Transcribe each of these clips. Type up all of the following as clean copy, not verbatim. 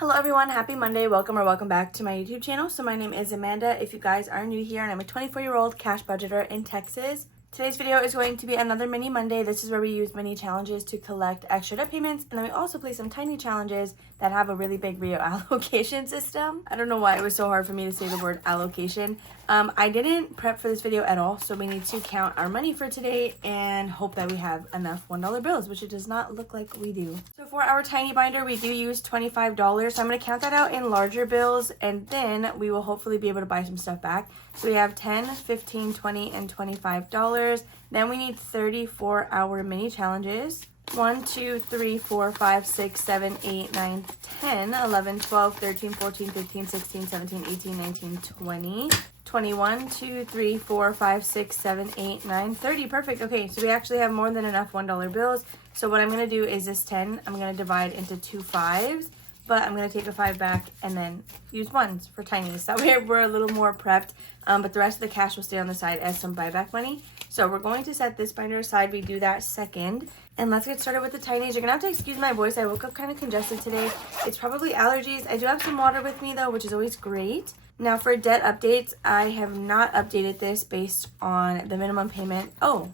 Hello everyone, happy Monday. Welcome or welcome back to my YouTube channel. So my name is Amanda. If you guys are new here, and I'm a 24-year-old cash budgeter in Texas. Today's video is going to be another mini Monday. This is where we use mini challenges to collect extra debt payments, and then we also play some tiny challenges that have a really big Rio allocation system. I don't know why it was so hard for me to say the word allocation. I didn't prep for this video at all, so we need to count our money for today and hope that we have enough $1 bills, which it does not look like we do. So for our tiny binder, we do use $25. So I'm going to count that out in larger bills, and then we will hopefully be able to buy some stuff back. So we have $10, $15, $20, and $25. Then we need 34 hour mini challenges. 1, 2, 3, 4, 5, 6, 7, 8, 9, 10, 11, 12, 13, 14, 15, 16, 17, 18, 19, 20, 21, 2, 3, 4, 5, 6, 7, 8, 9, 30. Perfect. Okay, so we actually have more than enough $1 bills. So what I'm going to do is this 10, I'm going to divide into 2 5s. But I'm going to take a 5 back and then use 1s for tinies. That way we're a little more prepped, but the rest of the cash will stay on the side as some buyback money. So we're going to set this binder aside. We do that second. And let's get started with the tinies. You're going to have to excuse my voice. I woke up kind of congested today. It's probably allergies. I do have some water with me though, which is always great. Now for debt updates, I have not updated this based on the minimum payment. Oh,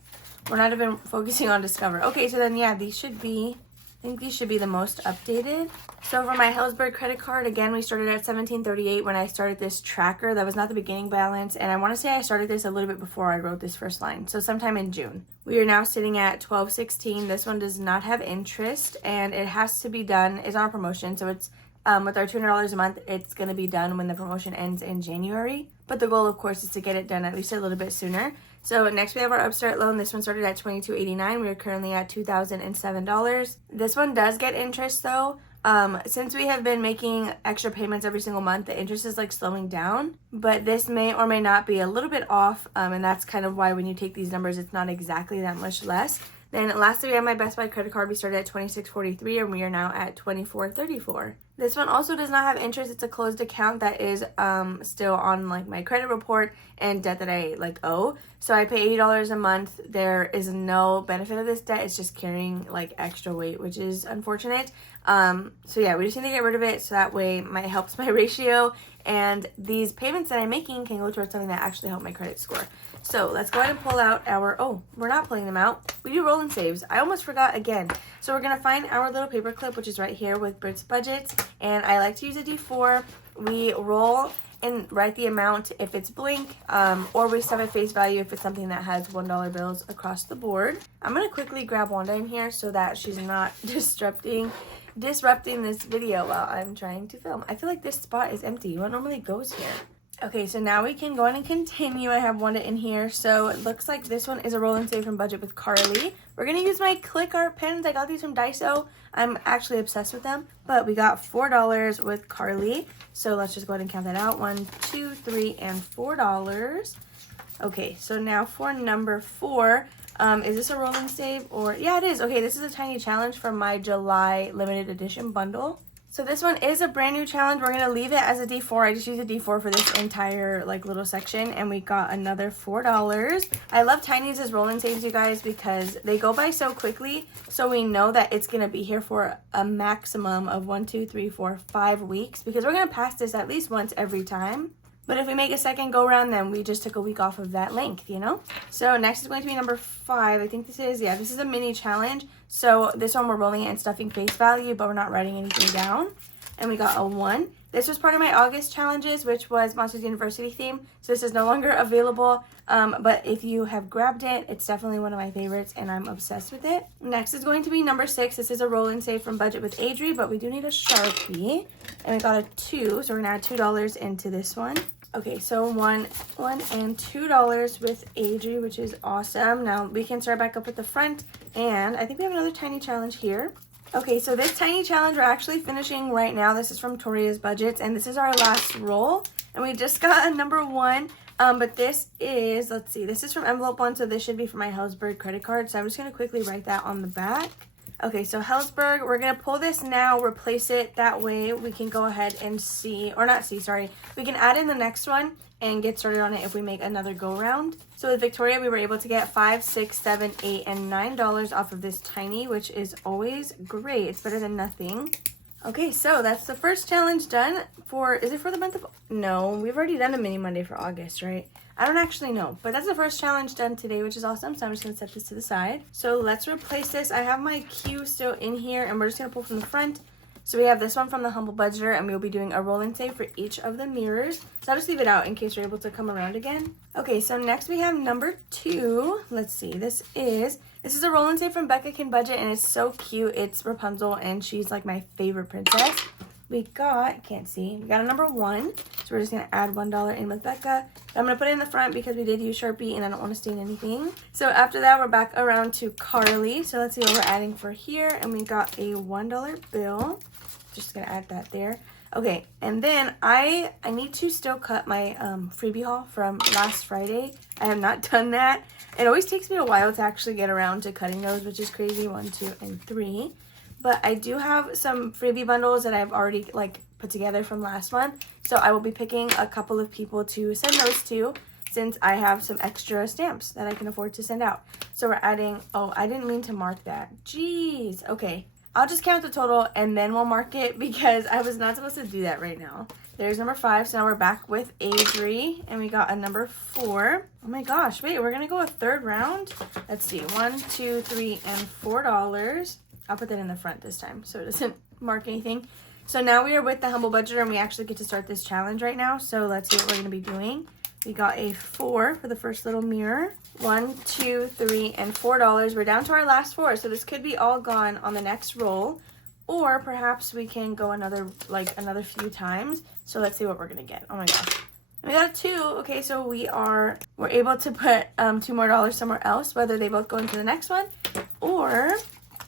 we're not even focusing on Discover. Okay, so then yeah, these should be... I think these should be the most updated. So for my Helzberg credit card, again, we started at $17.38 when I started this tracker. That was not the beginning balance. And I want to say I started this a little bit before I wrote this first line. So sometime in June. We are now sitting at $12.16. This one does not have interest and it has to be done. It's on a promotion. So it's with our $200 a month, it's going to be done when the promotion ends in January. But the goal, of course, is to get it done at least a little bit sooner. So next we have our Upstart loan. This one started at $22.89. We are currently at $2,007. This one does get interest though. Since we have been making extra payments every single month, the interest is like slowing down. But this may or may not be a little bit off. And that's kind of why when you take these numbers, it's not exactly that much less. Then lastly, we have my Best Buy credit card. We started at $26.43 and we are now at $24.34. This one also does not have interest. It's a closed account that is still on like my credit report and debt that I like owe. So I pay $80 a month. There is no benefit of this debt. It's just carrying like extra weight, which is unfortunate. So yeah, we just need to get rid of it so that way it helps my ratio, and these payments that I'm making can go towards something that actually help my credit score. So let's go ahead and pull out our, oh, we're not pulling them out. We do roll and saves. I almost forgot again. So we're going to find our little paper clip, which is right here with Brits Budgets. And I like to use a D4. We roll and write the amount if it's blank, or we stub at face value if it's something that has $1 bills across the board. I'm going to quickly grab Wanda in here so that she's not disrupting this video while I'm trying to film. I feel like this spot is empty. What normally goes here? Okay, so now we can go ahead and continue. I have Wanda in here. So it looks like this one is a roll and save from Budget with Carly. We're going to use my click art pens. I got these from Daiso. I'm actually obsessed with them. But we got $4 with Carly. So let's just go ahead and count that out. 1, 2, 3, and $4. Okay, so now for number 4. Is this a roll and save or... Yeah, it is. Okay, this is a tiny challenge from my July limited edition bundle. So this one is a brand new challenge. We're going to leave it as a D4. I just used a D4 for this entire like little section, and we got another $4. I love tinies as roll and saves, you guys, because they go by so quickly. So we know that it's going to be here for a maximum of 1, 2, 3, 4, 5 weeks, because we're going to pass this at least once every time. But if we make a second go around, then we just took a week off of that length, you know? So next is going to be number 5. I think this is a mini challenge. So this one we're rolling it and stuffing face value, but we're not writing anything down. And we got a 1. This was part of my August challenges, which was Monsters University theme. So this is no longer available. But if you have grabbed it, it's definitely one of my favorites and I'm obsessed with it. Next is going to be number 6. This is a roll and save from Budget with Adri, but we do need a Sharpie. And we got a 2, so we're gonna add $2 into this one. Okay, so one and $2 with Adri, which is awesome. Now we can start back up at the front, and I think we have another tiny challenge here. Okay, so this tiny challenge we're actually finishing right now. This is from Toria's Budgets, and this is our last roll, and we just got a number 1. But this is, let's see, this is from envelope 1, so this should be for my Helzberg credit card. So I'm just going to quickly write that on the back. Okay, so Helzberg, we're going to pull this now, replace it. That way we can go ahead and see, or not see, sorry. We can add in the next one and get started on it if we make another go round. So with Victoria, we were able to get $5, $6, $7, $8, and $9 off of this tiny, which is always great. It's better than nothing. Okay, so that's the first challenge done for, is it for the month of, no, we've already done a mini Monday for August, right? I don't actually know, but that's the first challenge done today, which is awesome. So I'm just gonna set this to the side. So let's replace this. I have my cue still in here and we're just gonna pull from the front. So we have this one from the Humble Budgeter and we'll be doing a roll and save for each of the mirrors. So I'll just leave it out in case you're able to come around again. Okay, so next we have number 2. Let's see, this is a roll and save from Becca Can Budget and it's so cute. It's Rapunzel and she's like my favorite princess. We got, can't see, we got a number 1. So we're just gonna add $1 in with Becca. So I'm gonna put it in the front because we did use Sharpie and I don't wanna stain anything. So after that, we're back around to Carly. So let's see what we're adding for here. And we got a $1 bill. Just gonna add that there. Okay, and then I need to still cut my freebie haul from last Friday. I have not done that. It always takes me a while to actually get around to cutting those, which is crazy. 1, 2, and 3. But I do have some freebie bundles that I've already like put together from last month. So I will be picking a couple of people to send those to since I have some extra stamps that I can afford to send out. So we're adding, oh, I didn't mean to mark that. Jeez, okay. I'll just count the total and then we'll mark it because I was not supposed to do that right now. There's number 5. So now we're back with Adri and we got a number 4. Oh my gosh, wait, we're gonna go a third round. Let's see, 1, 2, 3, and $4. I'll put that in the front this time so it doesn't mark anything. So now we are with the Humble Budgeter and we actually get to start this challenge right now. So let's see what we're gonna be doing. We got a 4 for the first little mirror. 1, 2, 3, and $4. We're down to our last 4, so this could be all gone on the next roll, or perhaps we can go another few times. So let's see what we're gonna get. Oh my gosh, we got a 2. Okay, so we're able to put $2 more somewhere else, whether they both go into the next one, or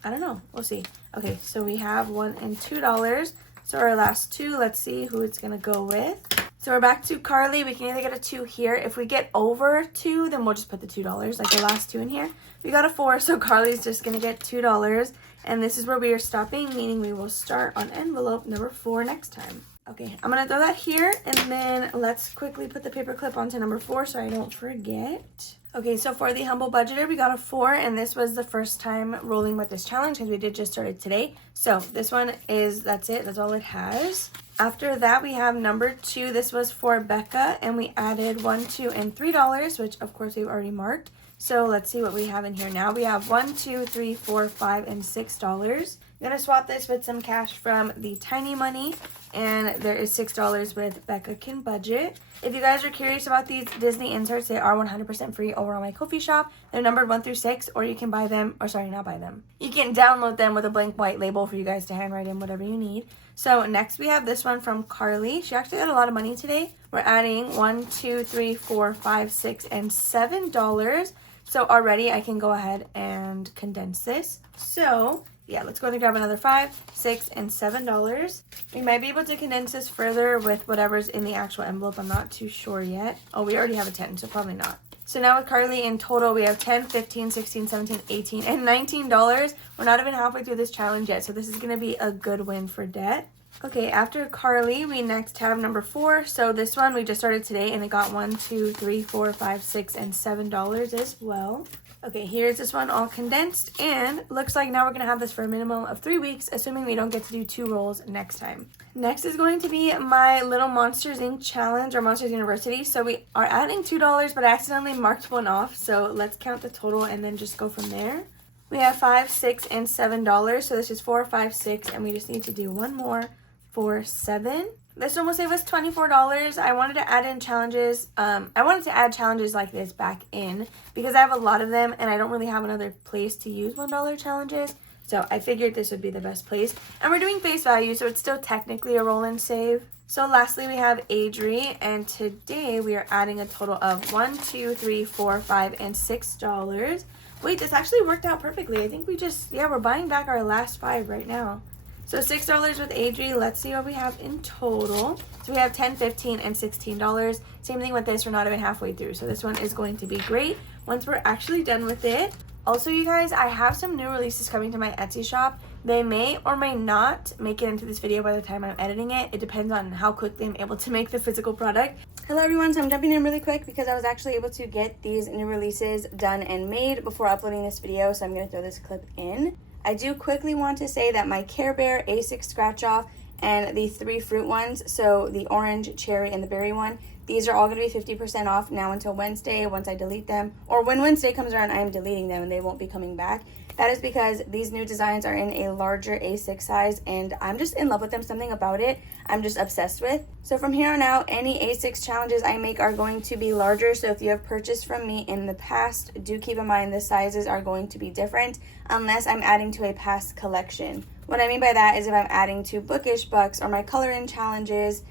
I don't know. We'll see. Okay, so we have $1 and $2. So our last 2. Let's see who it's gonna go with. So we're back to Carly. We can either get a 2 here. If we get over 2, then we'll just put the $2, like the last 2 in here. We got a 4, so Carly's just gonna get $2. And this is where we are stopping, meaning we will start on envelope number 4 next time. Okay, I'm gonna throw that here, and then let's quickly put the paper clip onto number 4 so I don't forget. Okay, so for the Humble Budgeter, we got a 4, and this was the first time rolling with this challenge because we did just start it today. So this one is, that's it, that's all it has. After that, we have number 2. This was for Becca, and we added $1, 2, and $3, which of course we've already marked. So let's see what we have in here now. We have $1, 2, 3, 4, 5, and $6. I'm gonna swap this with some cash from the Tiny Money, and there is $6 with Becca Can Budget. If you guys are curious about these Disney inserts, they are 100% free over on my Ko-fi shop. They're numbered 1 through 6, or you can buy them, or sorry, not buy them. You can download them with a blank white label for you guys to handwrite in whatever you need. So next we have this one from Carly. She actually got a lot of money today. We're adding 1, 2, 3, 4, 5, 6, and $7. So already I can go ahead and condense this. So yeah, let's go ahead and grab another 5, 6, and $7. We might be able to condense this further with whatever's in the actual envelope. I'm not too sure yet. Oh, we already have a 10, so probably not. So now with Carly, in total, we have 10, 15, 16, 17, 18, and $19. We're not even halfway through this challenge yet, so this is going to be a good win for debt. Okay, after Carly, we next have number 4. So this one we just started today, and it got 1, 2, 3, 4, 5, 6, and $7 as well. Okay, here's this one all condensed, and looks like now we're going to have this for a minimum of 3 weeks, assuming we don't get to do 2 rolls next time. Next is going to be my little Monsters Inc. challenge, or Monsters University. So we are adding $2, but I accidentally marked one off, so let's count the total and then just go from there. We have 5, 6, and $7, so this is 4, 5, 6, and we just need to do one more for 7. This one will save us $24. I wanted to add in challenges. I wanted to add challenges like this back in because I have a lot of them and I don't really have another place to use $1 challenges. So I figured this would be the best place. And we're doing face value, so it's still technically a roll and save. So lastly, we have Adri, and today we are adding a total of 1, 2, 3, 4, 5, and $6. Wait, this actually worked out perfectly. I think we're buying back our last 5 right now. So $6 with Adri. Let's see what we have in total. So we have 10, 15, and $16. Same thing with this. We're not even halfway through. So this one is going to be great once we're actually done with it. Also, you guys, I have some new releases coming to my Etsy shop. They may or may not make it into this video by the time I'm editing it. It depends on how quickly I'm able to make the physical product. Hello everyone, so I'm jumping in really quick because I was actually able to get these new releases done and made before uploading this video. So I'm going to throw this clip in. I do quickly want to say that my Care Bear A6 scratch off and the 3 fruit ones, so the orange, cherry, and the berry one, these are all going to be 50% off now until Wednesday once I delete them. Or when Wednesday comes around, I am deleting them and they won't be coming back. That is because these new designs are in a larger A6 size and I'm just in love with them. Something about it I'm just obsessed with. So from here on out, any A6 challenges I make are going to be larger. So if you have purchased from me in the past, do keep in mind the sizes are going to be different unless I'm adding to a past collection. What I mean by that is if I'm adding to bookish bucks or my color-in challenges,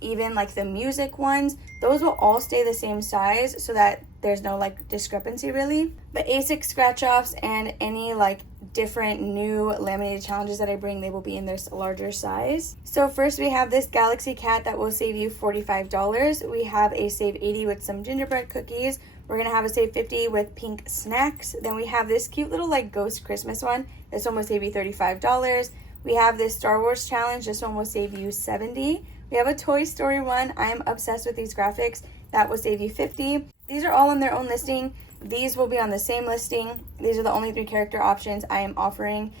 even like the music ones, those will all stay the same size so that there's no like discrepancy really. But A6 scratch offs and any like different new laminated challenges that I bring, they will be in this larger size. So first we have this Galaxy Cat that will save you $45. We have a save 80 with some gingerbread cookies. We're gonna have a save 50 with pink snacks. Then we have this cute little like ghost Christmas one. This one will save you $35. We have this Star Wars challenge. This one will save you $70. We have a Toy Story one. I am obsessed with these graphics. That will save you $50. These are all on their own listing. These will be on the same listing. These are the only 3 character options I am offering.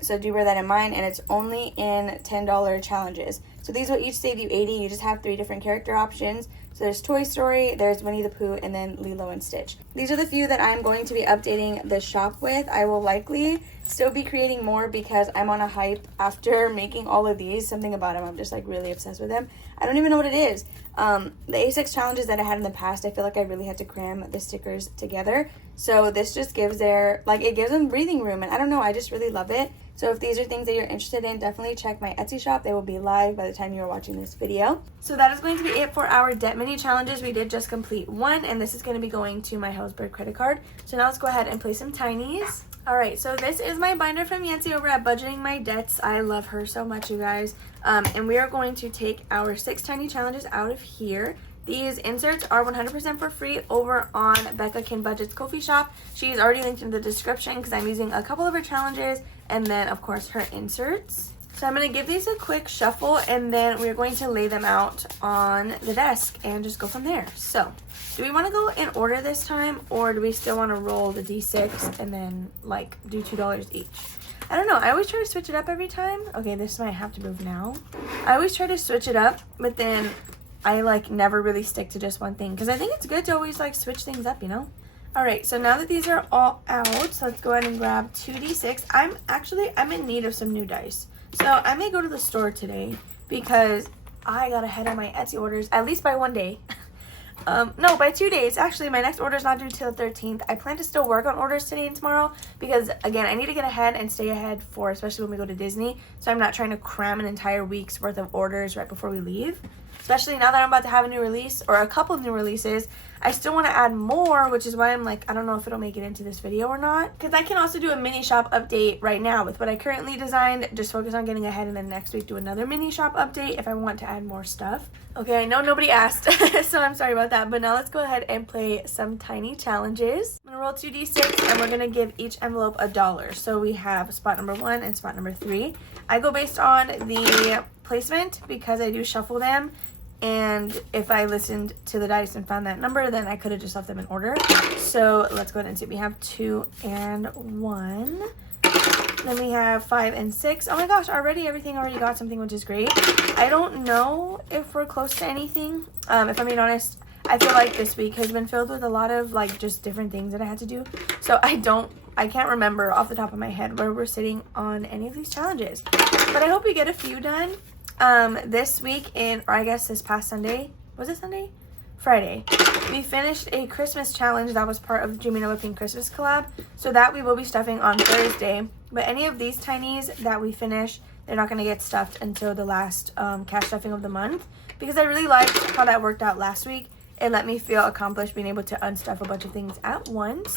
So do bear that in mind, and it's only in $10 challenges. So these will each save you $80. You just have 3 different character options. So there's Toy Story, there's Winnie the Pooh, and then Lilo and Stitch. These are the few that I'm going to be updating the shop with. I will likely still be creating more because I'm on a hype after making all of these. Something about them, I'm just like really obsessed with them. I don't even know what it is. The A6 challenges that I had in the past, I feel like I really had to cram the stickers together. So this just gives it gives them breathing room, and I don't know, I just really love it. So if these are things that you're interested in, definitely check my Etsy shop. They will be live by the time you are watching this video. So that is going to be it for our debt mini challenges. We did just complete one, and this is going to be going to my Hellsberg credit card. So now let's go ahead and play some tinies. All right, so this is my binder from Yancy over at Budgeting My Debts. I love her so much, you guys. And we are going to take our 6 tiny challenges out of here. These inserts are 100% for free over on Becca Can Budget's Ko-fi shop. She's already linked in the description because I'm using a couple of her challenges and then, of course, her inserts. So I'm going to give these a quick shuffle and then we're going to lay them out on the desk and just go from there. So do we want to go in order this time, or do we still want to roll the D6 and then like do $2 each? I don't know. I always try to switch it up every time. Okay, this might have to move now. I always try to switch it up, but then I like never really stick to just one thing because I think it's good to always like switch things up, you know? All right, so now that these are all out, so let's go ahead and grab 2D6. I'm in need of some new dice. So I may go to the store today because I got ahead of my Etsy orders, at least by 1 day. No, by 2 days. Actually, my next order is not due till the 13th. I plan to still work on orders today and tomorrow because, again, I need to get ahead and stay ahead for, especially when we go to Disney. So I'm not trying to cram an entire week's worth of orders right before we leave. Especially now that I'm about to have a new release or a couple of new releases. I still want to add more, which is why I'm like, I don't know if it'll make it into this video or not. Because I can also do a mini shop update right now with what I currently designed. Just focus on getting ahead and then next week do another mini shop update if I want to add more stuff. Okay, I know nobody asked, so I'm sorry about that. But now let's go ahead and play some tiny challenges. I'm going to roll 2d6 and we're going to give each envelope $1. So we have spot number 1 and spot number 3. I go based on the placement because I do shuffle them. And if I listened to the dice and found that number, then I could have just left them in order. So let's go ahead and see. We have 2 and 1. Then we have 5 and 6. Oh my gosh, everything already got something, which is great. I don't know if we're close to anything. If I'm being honest, I feel like this week has been filled with a lot of like just different things that I had to do. So I can't remember off the top of my head where we're sitting on any of these challenges. But I hope we get a few done. This week or I guess this past Sunday, was it Sunday? Friday. We finished a Christmas challenge that was part of the Dreaming of a Pink Christmas collab. So that we will be stuffing on Thursday. But any of these tinies that we finish, they're not going to get stuffed until the last cash stuffing of the month. Because I really liked how that worked out last week. It let me feel accomplished being able to unstuff a bunch of things at once.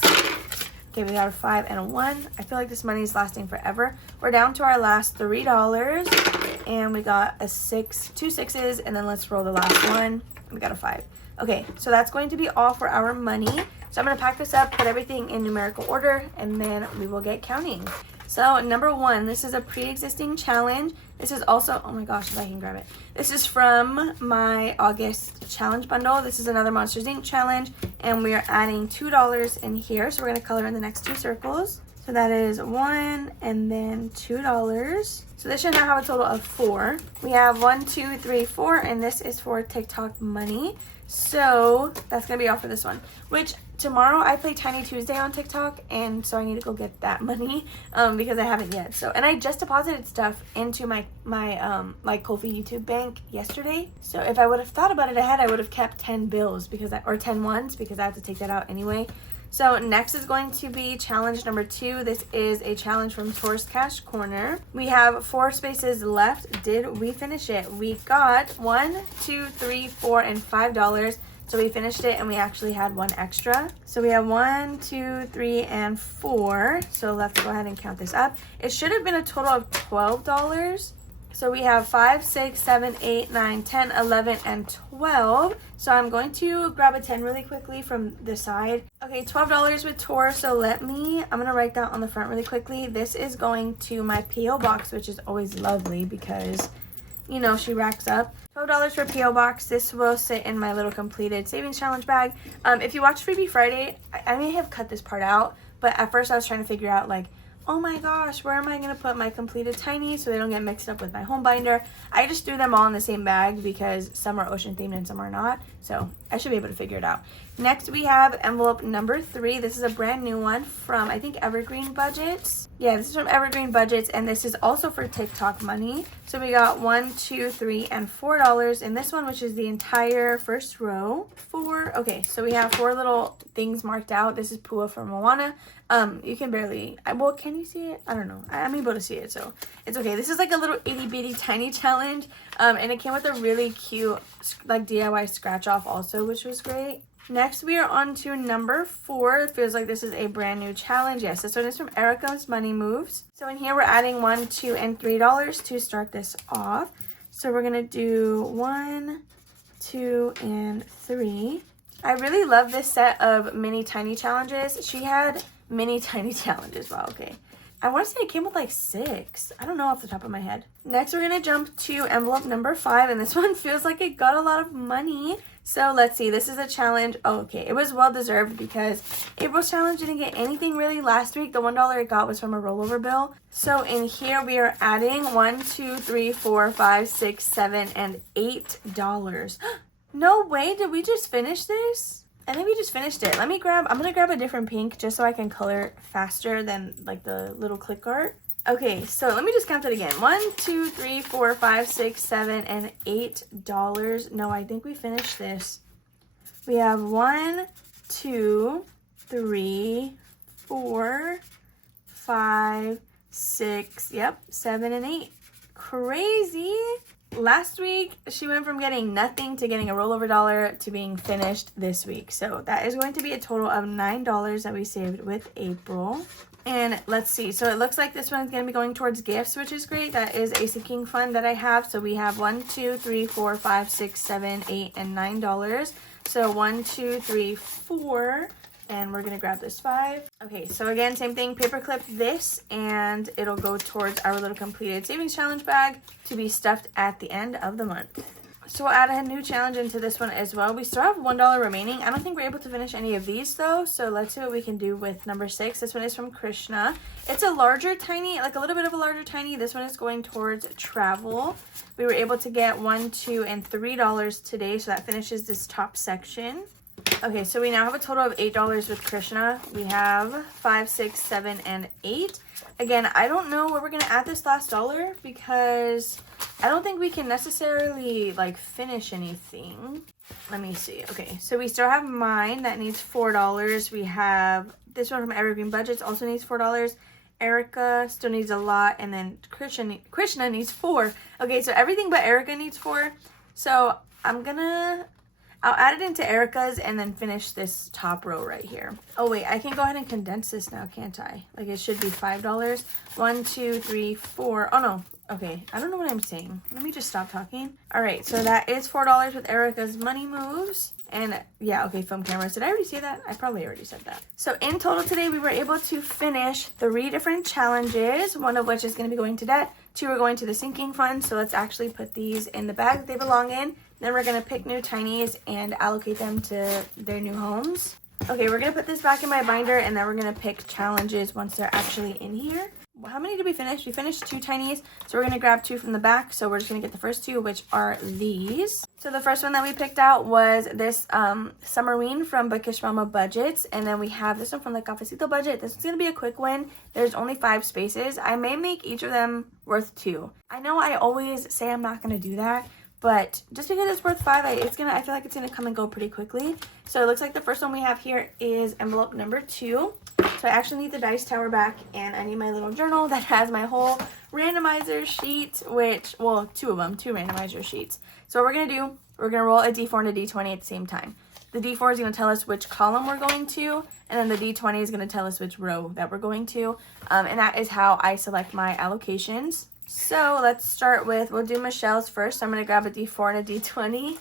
Okay, we got a 5 and a 1. I feel like this money is lasting forever. We're down to our last $3. And we got a 6, 2 6s, and then let's roll the last one. We got a 5. Okay, so that's going to be all for our money. So I'm going to pack this up, put everything in numerical order, and then we will get counting. So number 1, this is a pre-existing challenge. This is also, oh my gosh, if I can grab it. This is from my August challenge bundle. This is another Monsters Inc. challenge, and we are adding $2 in here. So we're going to color in the next 2 circles. So that is $1 and then $2. So this should now have a total of 4. We have 1, 2, 3, 4, and this is for TikTok money. So that's gonna be all for this one. Which tomorrow I play Tiny Tuesday on TikTok, and so I need to go get that money because I haven't yet. So, and I just deposited stuff into my like Ko-fi YouTube bank yesterday. So if I would have thought about it ahead, I would have kept 10 bills or 10 ones because I have to take that out anyway. So next is going to be challenge number 2. This is a challenge from Tourist Cash Corner. We have 4 spaces left. Did we finish it? We got 1, 2, 3, 4, and $5. So we finished it and we actually had 1 extra. So we have 1, 2, 3, and 4. So let's go ahead and count this up. It should have been a total of $12. So we have 5, 6, 7, 8, 9, 10, 11, and 12. So I'm going to grab a 10 really quickly from the side. Okay, $12 with Tour. So I'm going to write that on the front really quickly. This is going to my P.O. box, which is always lovely because, you know, she racks up. $12 for P.O. box. This will sit in my little completed savings challenge bag. If you watch Freebie Friday, I may have cut this part out, but at first I was trying to figure out like, oh my gosh, where am I going to put my completed tiny so they don't get mixed up with my home binder? I just threw them all in the same bag because some are ocean themed and some are not. So I should be able to figure it out. Next we have envelope number 3. This is a brand new one from, I think, Evergreen Budgets. Yeah, this is from Evergreen Budgets, and this is also for TikTok money. So we got 1, 2, 3, and $4 in this one, which is the entire first row. 4. Okay, so we have 4 little things marked out. This is Pua from Moana. You can barely, well, can you see it? I don't know. I'm able to see it, so it's okay. This is like a little itty bitty tiny challenge, and it came with a really cute like DIY scratch off also, which was great. Next, we are on to number 4. It feels like this is a brand new challenge. Yes, this one is from Erica's Money Moves. So in here, we're adding $1, 2, and $3 to start this off. So we're going to do 1, 2, and 3. I really love this set of mini tiny challenges. She had mini tiny challenges. Wow, okay. I want to say it came with like 6. I don't know off the top of my head. Next, we're going to jump to envelope number 5. And this one feels like it got a lot of money. So let's see. This is a challenge. Oh, okay. It was well deserved because April's challenge didn't get anything really last week. The $1 it got was from a rollover bill. So in here, we are adding 1, 2, 3, 4, 5, 6, 7, and $8. No way. Did we just finish this? I think we just finished it. I'm going to grab a different pink just so I can color faster than like the little click art. Okay, so let me just count it again. 1, 2, 3, 4, 5, 6, 7, and $8. No, I think we finished this. We have 1, 2, 3, 4, 5, 6, yep, 7, and 8. Crazy. Last week, she went from getting nothing to getting a rollover dollar to being finished this week. So that is going to be a total of $9 that we saved with April. And let's see. So it looks like this one's going to be going towards gifts, which is great. That is a sinking fund that I have. So we have 1, 2, 3, 4, 5, 6, 7, 8, and $9. So 1, 2, 3, 4. And we're going to grab this 5. Okay, so again, same thing. Paperclip this, and it'll go towards our little completed savings challenge bag to be stuffed at the end of the month. So we'll add a new challenge into this one as well. We still have $1 remaining. I don't think we're able to finish any of these though. So let's see what we can do with number 6. This one is from Krishna. It's a larger tiny, like a little bit of a larger tiny. This one is going towards travel. We were able to get $1, $2, and $3 today. So that finishes this top section. Okay, so we now have a total of $8 with Krishna. We have 5, 6, 7, and 8. Again, I don't know where we're going to add this last dollar because I don't think we can necessarily like finish anything. Let me see. Okay, so we still have mine that needs $4. We have this one from Evergreen Budgets also needs $4. Erica still needs a lot, and then Krishna needs 4. Okay, so everything but Erica needs 4. So I'll add it into Erica's and then finish this top row right here. Oh wait, I can go ahead and condense this now, can't I? Like it should be $5. 1, 2, 3, 4. Oh no. Okay, I don't know what I'm saying. Let me just stop talking. All right, so that is $4 with Erica's Money Moves. And yeah, okay, film cameras. Did I already say that? I probably already said that. So in total today, we were able to finish 3 different challenges, one of which is going to be going to debt. 2 are going to the sinking fund. So let's actually put these in the bag that they belong in. Then we're going to pick new tinies and allocate them to their new homes. Okay, we're gonna put this back in my binder and then we're gonna pick challenges once they're actually in here. How many did we finish? We finished 2 tinies, so we're gonna grab 2 from the back. So we're just gonna get the first 2, which are these. So the first one that we picked out was this submarine from Bookish Mama Budgets, and then we have this one from the Cafecito Budget. This is gonna be a quick win. There's only 5 spaces. I may make each of them worth 2. I know I always say I'm not gonna do that, but just because it's worth 5, I feel like it's gonna come and go pretty quickly. So it looks like the first one we have here is envelope number 2. So I actually need the dice tower back, and I need my little journal that has my whole randomizer sheet, which, well, 2 of them, 2 randomizer sheets. So what we're gonna do, we're gonna roll a D4 and a D20 at the same time. The D4 is gonna tell us which column we're going to, and then the D20 is gonna tell us which row that we're going to. And that is how I select my allocations. So let's start with, we'll do Michelle's first. So I'm gonna grab a D4 and a D20.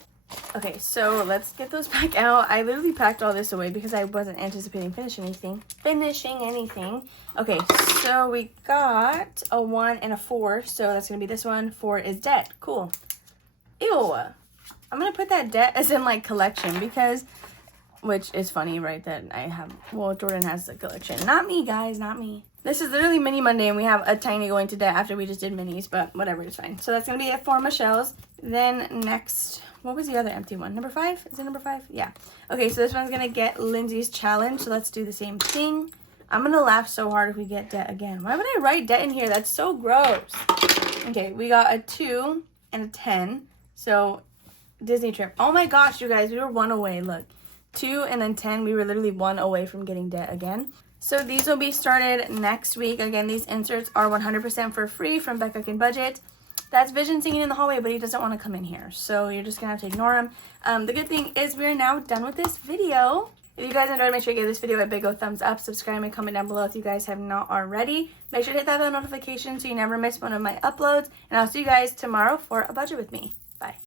Okay, so let's get those back out. I literally packed all this away because I wasn't anticipating finishing anything. Okay, so we got a 1 and a 4, so that's gonna be this one. 4 is debt. Cool. Ew. I'm gonna put that debt as in like collection because, which is funny, right? That I have, well, Jordan has the collection. Not me, guys, not me. This is literally Mini Monday, and we have a tiny going to debt after we just did minis, but whatever, it's fine. So that's gonna be it for Michelle's. Then next, what was the other empty one? Number 5? Is it number 5? Yeah. Okay, so this one's gonna get Lindsay's challenge. So let's do the same thing. I'm gonna laugh so hard if we get debt again. Why would I write debt in here? That's so gross. Okay, we got a 2 and a 10. So Disney trip. Oh my gosh, you guys, we were 1 away. Look, 2 and then 10. We were literally 1 away from getting debt again. So these will be started next week. Again, these inserts are 100% for free from Becca Can Budget. That's Vision singing in the hallway, but he doesn't want to come in here, so you're just gonna have to ignore him. The good thing is we're now done with this video. If you guys enjoyed, make sure you give this video a big old thumbs up, subscribe, and comment down below if you guys have not already. Make sure to hit that bell notification so you never miss one of my uploads, and I'll see you guys tomorrow for a budget with me. Bye.